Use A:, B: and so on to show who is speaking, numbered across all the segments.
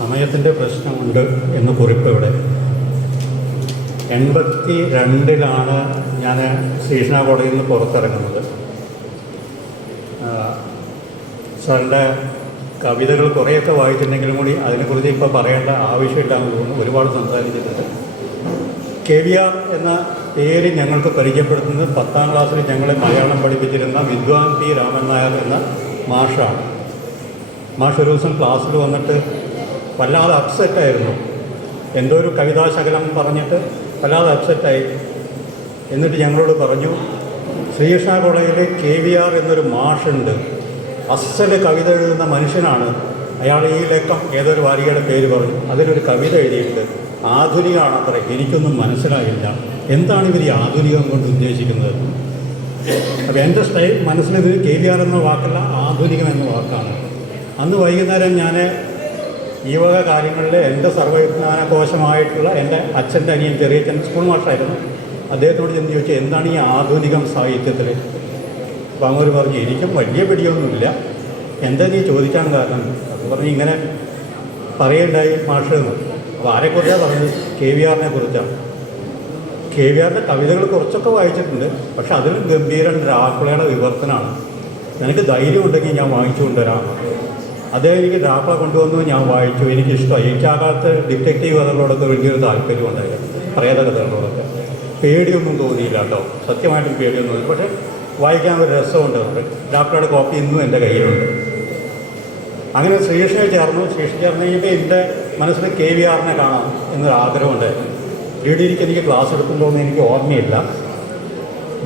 A: സമയത്തിന്റെ പ്രശ്നമുണ്ട് എന്ന് കുറിപ്പ് ഇവിടെ എൺപത്തി രണ്ടിലാണ് ഞാൻ ശ്രീകൃഷ്ണ കോളേജിൽ നിന്ന് പുറത്തിറങ്ങുന്നത്. സാറിന്റെ കവിതകൾ കുറേയൊക്കെ വായിച്ചിട്ടുണ്ടെങ്കിലും കൂടി അതിനെക്കുറിച്ച് ഇപ്പോൾ പറയേണ്ട ആവശ്യമില്ലാന്ന് തോന്നുന്നു. ഒരുപാട് സംസാരിച്ചിട്ടുണ്ട്. കെ വി ആർ എന്ന പേര് ഞങ്ങൾക്ക് പരിചയപ്പെടുത്തുന്നത് പത്താം ക്ലാസ്സിൽ ഞങ്ങളെ മലയാളം പഠിപ്പിച്ചിരുന്ന വിദ്വാൻ പി രാമൻ നായർ എന്ന മാഷാണ്. മാഷ് ഒരു ദിവസം ക്ലാസ്സിൽ വന്നിട്ട് വല്ലാതെ അപ്സെറ്റായിരുന്നു എന്തോ ഒരു കവിതാശകലം പറഞ്ഞിട്ട് വല്ലാതെ അപ്സെറ്റായി എന്നിട്ട് ഞങ്ങളോട് പറഞ്ഞു ശ്രീകൃഷ്ണ കോളേജിൽ കെ വി ആർ എന്നൊരു മാഷുണ്ട്. അസൽ കവിത എഴുതുന്ന മനുഷ്യനാണ്. അയാൾ ഈ ലക്കം ഏതൊരു വാരികയുടെ പേര് പറഞ്ഞു. അതിലൊരു കവിത എഴുതിയിട്ട് ആധുനികമാണ് അത്ര. എനിക്കൊന്നും മനസ്സിലായില്ല. എന്താണ് ഇവർ ഈ ആധുനികം കൊണ്ട് ഉദ്ദേശിക്കുന്നത്? അപ്പോൾ എന്റെ സ്റ്റൈൽ മനസ്സിലിത് കെ വി ആർ എന്ന വാക്കല്ല ആധുനികം എന്ന വാക്കാണ്. അന്ന് വൈകുന്നേരം ഞാൻ ഈ വക കാര്യങ്ങളിൽ എന്റെ സർവജ്ഞാന കോശമായിട്ടുള്ള എന്റെ അച്ഛന്റെ അനിയൻ ചെറിയച്ഛൻ സ്കൂൾ മാഷായിരുന്നു അദ്ദേഹത്തോട് ചെന്ന് ചോദിച്ചു എന്താണ് ഈ ആധുനികം സാഹിത്യത്തിൽ അപ്പോൾ അങ്ങോട്ട് പറഞ്ഞു എനിക്കും വലിയ പിടിയൊന്നുമില്ല. എന്താ നീ ചോദിക്കാൻ കാരണം? അത് പറഞ്ഞ് ഇങ്ങനെ പറയണ്ടായി മാഷ് എന്ന്. അപ്പോൾ ആരെക്കുറിച്ചാണ് പറഞ്ഞത്? കെ വി ആറിനെ കുറിച്ചാണ്. കെ വി ആറിന്റെ കവിതകൾ കുറച്ചൊക്കെ വായിച്ചിട്ടുണ്ട് പക്ഷെ അതിലും ഗംഭീരൻ ഡ്രാക്കുളയുടെ വിവർത്തനമാണ് നിനക്ക് ധൈര്യം ഉണ്ടെങ്കിൽ ഞാൻ വാങ്ങിച്ചു കൊണ്ടുവരാം. അദ്ദേഹം എനിക്ക് ഡ്രാഫ്റ്റ് കൊണ്ടുവന്നു ഞാൻ വായിച്ചു. എനിക്കിഷ്ടമായി. എനിക്ക് ആ കാലത്ത് ഡിറ്റക്റ്റീവ് കഥകളോടൊക്കെ വലിയൊരു താല്പര്യം ഉണ്ടായിരുന്നു. പ്രേത കഥകളോടൊക്കെ പേടിയൊന്നും തോന്നിയില്ല കേട്ടോ. സത്യമായിട്ടും പേടിയൊന്നും തോന്നി പക്ഷേ വായിക്കാൻ ഒരു രസമുണ്ട് ഡ്രാക്കുളയുടെ കോപ്പി ഇന്നും എന്റെ കയ്യിലുണ്ട്. അങ്ങനെ ശ്രീകൃഷ്ണയിൽ ചേർന്നു. ശ്രീകൃഷ്ണ ചേർന്ന് കഴിഞ്ഞപ്പോൾ എന്റെ മനസ്സിൽ കെ വി ആറിനെ കാണാം എന്നൊരു ആഗ്രഹമുണ്ടായിരുന്നു. ഡിഗ്രിക്ക് എനിക്ക് ക്ലാസ് എടുക്കുമ്പോഴൊന്നും എനിക്ക് ഓർമ്മയില്ല.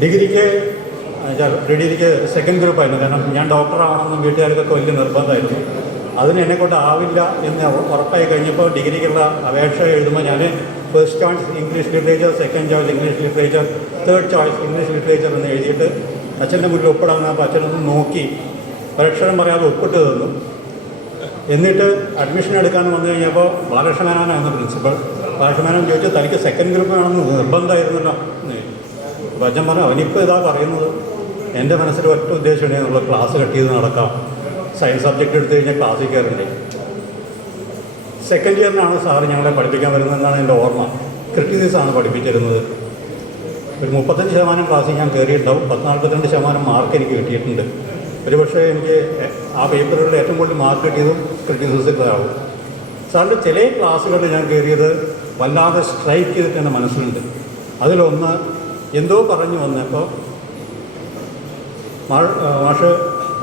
A: ഡിഗ്രിക്ക് ഡി എനിക്ക് സെക്കൻഡ് ഗ്രൂപ്പായിരുന്നു കാരണം ഞാൻ ഡോക്ടറാണെന്നും വീട്ടുകാർക്കൊക്കെ വലിയ നിർബന്ധമായിരുന്നു. അതിന് എന്നെ കൊണ്ട് ആവില്ല എന്ന് ഉറപ്പായി കഴിഞ്ഞപ്പോൾ ഡിഗ്രിക്കുള്ള അപേക്ഷ എഴുതുമ്പോൾ ഞാൻ first choice English literature second choice English literature third choice English literature എന്ന് എഴുതിയിട്ട് അച്ഛന്റെ മുന്നിൽ ഒപ്പിടാൻ അപ്പോൾ അച്ഛനൊന്ന് നോക്കി. ഒരക്ഷരം പറയാതെ ഒപ്പിട്ട് തന്നു. എന്നിട്ട് അഡ്മിഷൻ എടുക്കാൻ വന്നു കഴിഞ്ഞപ്പോൾ ബാലകൃഷ്ണനാണ് പ്രിൻസിപ്പൽ ബാലകൃഷ്ണനാൻ ചോദിച്ചു തനിക്ക് സെക്കൻഡ് ഗ്രൂപ്പ് വേണമെന്ന് നിർബന്ധമായിരുന്നല്ലോ? എന്ന്. അപ്പോൾ അച്ഛൻ പറഞ്ഞു അവനിപ്പോൾ ഇതാ പറയുന്നത്. എന്റെ മനസ്സിൽ ഒറ്റ ഉദ്ദേശമാണ് നമ്മൾ ക്ലാസ് കട്ട് ചെയ്ത് നടക്കാം. സയൻസ് സബ്ജക്റ്റ് എടുത്തു കഴിഞ്ഞാൽ ക്ലാസ്സിൽ കയറില്ലേ സെക്കൻഡ് ഇയറിനാണ് സാറ് ഞങ്ങളെ പഠിപ്പിക്കാൻ വരുന്നതെന്നാണ് എന്റെ ഓർമ്മ. ക്രിറ്റിസിസാണ് പഠിപ്പിച്ചിരുന്നത്. ഒരു മുപ്പത്തഞ്ച് ശതമാനം ക്ലാസ്സിൽ ഞാൻ കയറിയിട്ടുണ്ടാവും. പത്ത് നാൽപ്പത്തിരണ്ട് ശതമാനം മാർക്ക് എനിക്ക് കിട്ടിയിട്ടുണ്ട്. ഒരു പക്ഷേ എനിക്ക് ആ പേപ്പറുകളിൽ ഏറ്റവും കൂടുതൽ മാർക്ക് കിട്ടിയതും ക്രിറ്റിസിസത്തിലാവും സാറിന്റെ ചില ക്ലാസ്സുകളിൽ ഞാൻ കയറിയത് വല്ലാതെ സ്ട്രൈക്ക് ചെയ്തിട്ട് എന്റെ മനസ്സിലുണ്ട്. അതിലൊന്ന് എന്തോ പറഞ്ഞു വന്നപ്പോൾ മാഷ്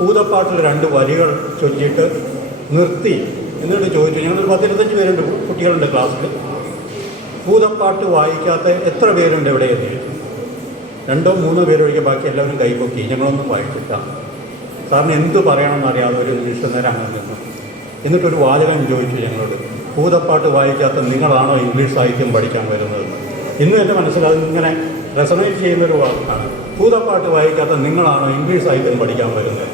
A: ഊതപ്പാട്ടിൽ രണ്ട് വരികൾ ചൊല്ലിയിട്ട് നിർത്തി. എന്നിട്ട് ചോദിച്ചു ഞങ്ങൾ പത്തിരുപത്തഞ്ച് പേരുണ്ട് കുട്ടികളുണ്ട് ക്ലാസ്സിൽ ഭൂതപ്പാട്ട് വായിക്കാത്ത എത്ര പേരുണ്ട് ഇവിടെ? എന്ന് രണ്ടോ മൂന്നോ പേരൊഴികെ ബാക്കി എല്ലാവരും കൈപൊക്കി ഞങ്ങളൊന്നും വായിച്ചില്ല സാറിന് എന്ത് പറയണമെന്ന് അറിയാതെ ഒരു നിമിഷം നേരം അങ്ങനെ നിന്നു. എന്നിട്ടൊരു വാചകം ചോദിച്ചു ഞങ്ങളോട് ഭൂതപ്പാട്ട് വായിക്കാത്ത നിങ്ങളാണോ ഇംഗ്ലീഷ് സാഹിത്യം പഠിക്കാൻ വരുന്നത്? ഇന്ന് എന്റെ മനസ്സിൽ ഇങ്ങനെ റെസണേറ്റ് ചെയ്യുന്നൊരു വാക്കാണ്. ഭൂതപ്പാട്ട് വായിക്കാത്ത നിങ്ങളാണ് ഇംഗ്ലീഷ് സാഹിത്യം പഠിക്കാൻ വരുന്നത്?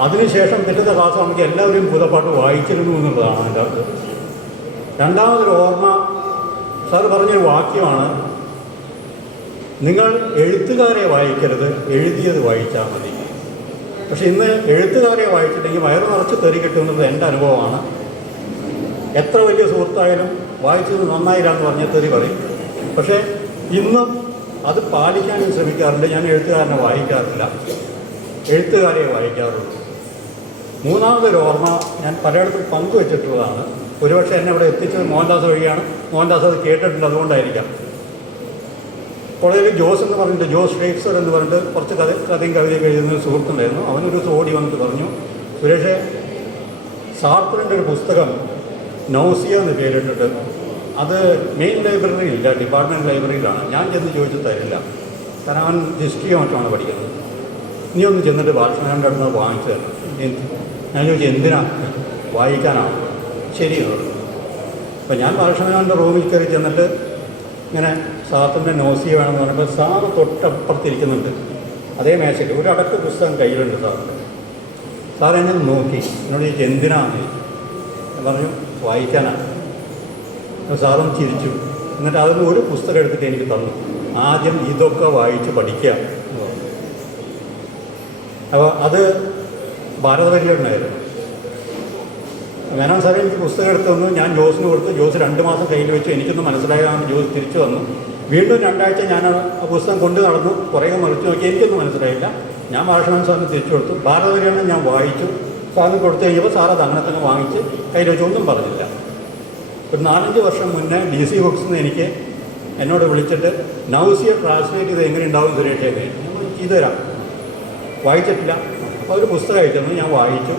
A: അതിനുശേഷം പിറ്റത്തെ ക്ലാസ് നമുക്ക് എല്ലാവരും ഭൂതപ്പാട്ട് വായിച്ചിരുന്നു എന്നുള്ളതാണ് എന്റെ അത് രണ്ടാമതൊരു ഓർമ്മ സാർ പറഞ്ഞൊരു വാക്യമാണ് നിങ്ങൾ എഴുത്തുകാരെ വായിക്കരുത് എഴുതിയത് വായിച്ചാൽ മതി. പക്ഷെ ഇന്ന് എഴുത്തുകാരെ വായിച്ചിട്ടെങ്കിൽ വയറു നിറച്ച് തെറി കിട്ടുന്നത് എന്റെ അനുഭവമാണ്. എത്ര വലിയ സുഹൃത്തായാലും വായിച്ചത് നന്നായില്ല എന്ന് പറഞ്ഞ തെറി പറയും. പക്ഷേ ഇന്നും അത് പാലിക്കാനും ശ്രമിക്കാറുണ്ട്. ഞാൻ എഴുത്തുകാരനെ വായിക്കാറില്ല. എഴുത്തുകാരെ വായിക്കാറുള്ളൂ. മൂന്നാമതൊരു ഓർമ്മ ഞാൻ പലയിടത്തും പങ്കുവച്ചിട്ടുള്ളതാണ്. ഒരുപക്ഷെ എന്നെ ഇവിടെ എത്തിച്ചത് മോഹൻദാസ് വഴിയാണ്. മോഹൻദാസ് അത് കേട്ടിട്ടുണ്ട് അതുകൊണ്ടായിരിക്കാം. കോളേജിൽ ജോസ് എന്ന് പറഞ്ഞിട്ട് ജോസ് ഷേക്സർ എന്ന് പറഞ്ഞിട്ട് കുറച്ച് കഥ കഥയും കവിതയും എഴുതുന്ന ഒരു സുഹൃത്തുണ്ടായിരുന്നു. അവനൊരു ദിവസം ഓടി വന്നിട്ട് പറഞ്ഞു സുരേഷ് സാർത്തറിന്റെ ഒരു പുസ്തകം നൗസിയ എന്ന് പേരിട്ടിട്ട് അത് മെയിൻ ലൈബ്രറി ഇല്ല ഡിപ്പാർട്ട്മെന്റ് ലൈബ്രറിയിലാണ് ഞാൻ ചെന്ന് ചോദിച്ചു തരില്ല. കാരണം അവൻ ഹിസ്റ്ററിയോ മറ്റുമാണ് പഠിക്കുന്നത്. നീ ഒന്ന് ചെന്നിട്ട് ബാലകൃഷ്ണന്റെ അടുത്ത് വാങ്ങിച്ചു തരണം. ഞാൻ ചോദിച്ചു എന്തിനാ? വായിക്കാനാണ്? ശരി അപ്പം ഞാൻ ബാലകൃഷ്ണന്റെ റൂമിൽ കയറി ചെന്നിട്ട് ഇങ്ങനെ സാറിന്റെ നോസി വേണമെന്ന് പറഞ്ഞപ്പോൾ സാറ് തൊട്ടപ്പുറത്തിരിക്കുന്നുണ്ട്. അതേ മേശയിൽ ഒരു അടക്ക പുസ്തകം കയ്യിലുണ്ട് സാർ എന്നെ നോക്കി. എന്നോട് ചോദിച്ചു എന്തിനാന്ന് ഞാൻ പറഞ്ഞു വായിക്കാനാണ്. സാറും ചിരിച്ചു. എന്നിട്ട് അതിൽ ഒരു പുസ്തകം എടുത്തിട്ട് എനിക്ക് തന്നു. ആദ്യം ഇതൊക്കെ വായിച്ച് പഠിക്കുക അപ്പോൾ അത് ഭാരതപര്യടനായിരുന്നു വേണം സാറേ എനിക്ക് പുസ്തകം എടുത്തു ഞാൻ ജോസിന് കൊടുത്തു. ജോസ് രണ്ട് മാസം കയ്യിൽ വെച്ച്. എനിക്കൊന്ന് മനസ്സിലായതാണ് ജോസ് തിരിച്ചു വന്നു വീണ്ടും രണ്ടാഴ്ച ഞാൻ ആ പുസ്തകം കൊണ്ടു നടന്നു. കുറേ മറിച്ചു നോക്കി. എനിക്കൊന്നും മനസ്സിലായില്ല. ഞാൻ ഭാഷണം സാറിന് തിരിച്ചു കൊടുത്തു. ഭാരതവരിയാണ് ഞാൻ വായിച്ചു. സാറിന് കൊടുത്തു കഴിഞ്ഞപ്പോൾ സാർ അത് അങ്ങനെ തന്നെ വാങ്ങിച്ച് കയ്യിൽ വെച്ച്. ഒന്നും പറഞ്ഞില്ല. ഒരു നാലഞ്ച് വർഷം മുന്നേ ഡി സി ബോക്സിൽ നിന്ന് എനിക്ക് എന്നോട് വിളിച്ചിട്ട് നൗസിയ ട്രാൻസ്ലേറ്റ് ചെയ്ത് എങ്ങനെ ഉണ്ടാവും? സുരേഷേക്ക് നമ്മൾ ചെയ്തുതരാം വായിച്ചിട്ടില്ല. അപ്പോൾ ഒരു പുസ്തകം അയച്ചിരുന്നു ഞാൻ വായിച്ചു.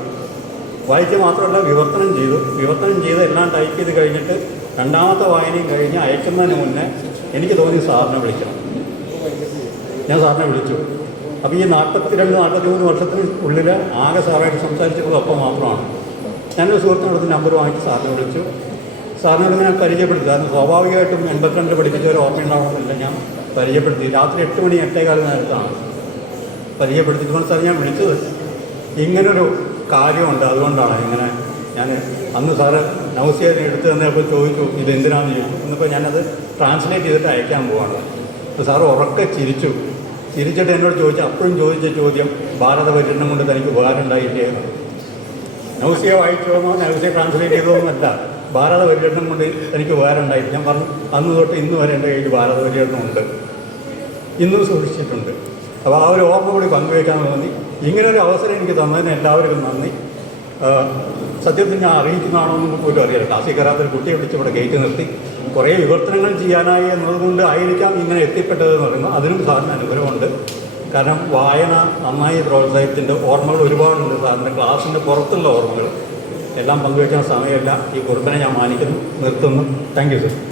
A: വായിച്ച് മാത്രമല്ല വിവർത്തനം ചെയ്തു. വിവർത്തനം ചെയ്ത് എല്ലാം ടൈപ്പ് ചെയ്ത് കഴിഞ്ഞിട്ട് രണ്ടാമത്തെ വായനയും കഴിഞ്ഞ് അയക്കുന്നതിന് മുന്നേ എനിക്ക് തോന്നി സാറിനെ വിളിക്കണം. ഞാൻ സാറിനെ വിളിച്ചു. അപ്പോൾ ഈ നാൽപ്പത്തിരണ്ട് നാൽപ്പത്തി മൂന്ന് വർഷത്തിന് ഉള്ളിൽ ആകെ സാറായിട്ട് സംസാരിച്ചിട്ടുള്ളത് ഒപ്പം മാത്രമാണ്. ഞാനൊരു സുഹൃത്തിനോട് നമ്പർ വാങ്ങിച്ച് സാറിനെ വിളിച്ചു. സാറിനോട് ഞാൻ പരിചയപ്പെടുത്തി. സ്വാഭാവികമായിട്ടും എൺപത്തിരണ്ടിൽ പഠിപ്പിച്ച ഒരു ഓർമ്മയുണ്ടാവണമെന്നില്ല ഞാൻ പരിചയപ്പെടുത്തി. രാത്രി എട്ട് മണി എട്ടേകാൽ നേരത്താണ് പരിചയപ്പെടുത്തിയിട്ട് സാർ ഞാൻ വിളിച്ചത്. ഇങ്ങനൊരു കാര്യമുണ്ട് അതുകൊണ്ടാണ് ഇങ്ങനെ ഞാൻ അന്ന് സാറ് നൗസിയാരി എടുത്തു തന്നപ്പോൾ ചോദിച്ചു ഇത് എന്തിനാണെന്ന് ചോദിച്ചു? ഇന്നിപ്പോൾ ഞാനത് ട്രാൻസ്ലേറ്റ് ചെയ്തിട്ട് അയക്കാൻ പോവാണ്. അപ്പോൾ സാറ് ഉറക്കെ ചിരിച്ചു. ചിരിച്ചിട്ട് എന്നോട് ചോദിച്ചു അപ്പോഴും ചോദിച്ച ചോദ്യം ഭാരത പര്യടനം കൊണ്ട് തനിക്ക് ഉപകാരം ഉണ്ടായില്ലേ നൗസിയ വായിച്ചോന്നോ നൗസിയ ട്രാൻസ്ലേറ്റ് ചെയ്തോന്നല്ല ഭാരത പര്യടനം കൊണ്ട് എനിക്ക് ഉപകാരമുണ്ടായി ഞാൻ പറഞ്ഞു അന്ന് തൊട്ട് ഇന്ന് വരെ എന്റെ കയ്യിൽ ഭാരത പര്യടനമുണ്ട് ഇന്നും സൂക്ഷിച്ചിട്ടുണ്ട്. അപ്പോൾ ആ ഒരു ഓർമ്മ കൂടി പങ്കുവയ്ക്കാൻ തോന്നി ഇങ്ങനെ ഒരു അവസരം എനിക്ക് തന്നതിന് എല്ലാവർക്കും നന്ദി. സത്യത്തിൽ ഞാൻ അറിയിക്കുന്നതാണോ എന്ന് പോലും അറിയില്ല. ക്ലാസ്സിൽ കയറാത്തൊരു കുട്ടിയെ വിളിച്ച് ഇവിടെ കയറ്റി നിർത്തി. കുറേ വിവർത്തനങ്ങൾ ചെയ്യാനായി എന്നതുകൊണ്ട് ആയിരിക്കാം ഇങ്ങനെ എത്തിപ്പെട്ടതെന്ന് പറയുമ്പോൾ അതിനും സാറിന് അനുഗ്രഹമുണ്ട്. കാരണം വായന നന്നായി പ്രോത്സാഹത്തിന്റെ ഓർമ്മകൾ ഒരുപാടുണ്ട് സാറിന്റെ ക്ലാസ്സിന്റെ പുറത്തുള്ള ഓർമ്മകൾ. എല്ലാം പങ്കുവയ്ക്കാൻ സമയമില്ല. ഈ കുറിപ്പിനെ ഞാൻ മാനിക്കുന്നു നിർത്തുന്നു. Thank you sir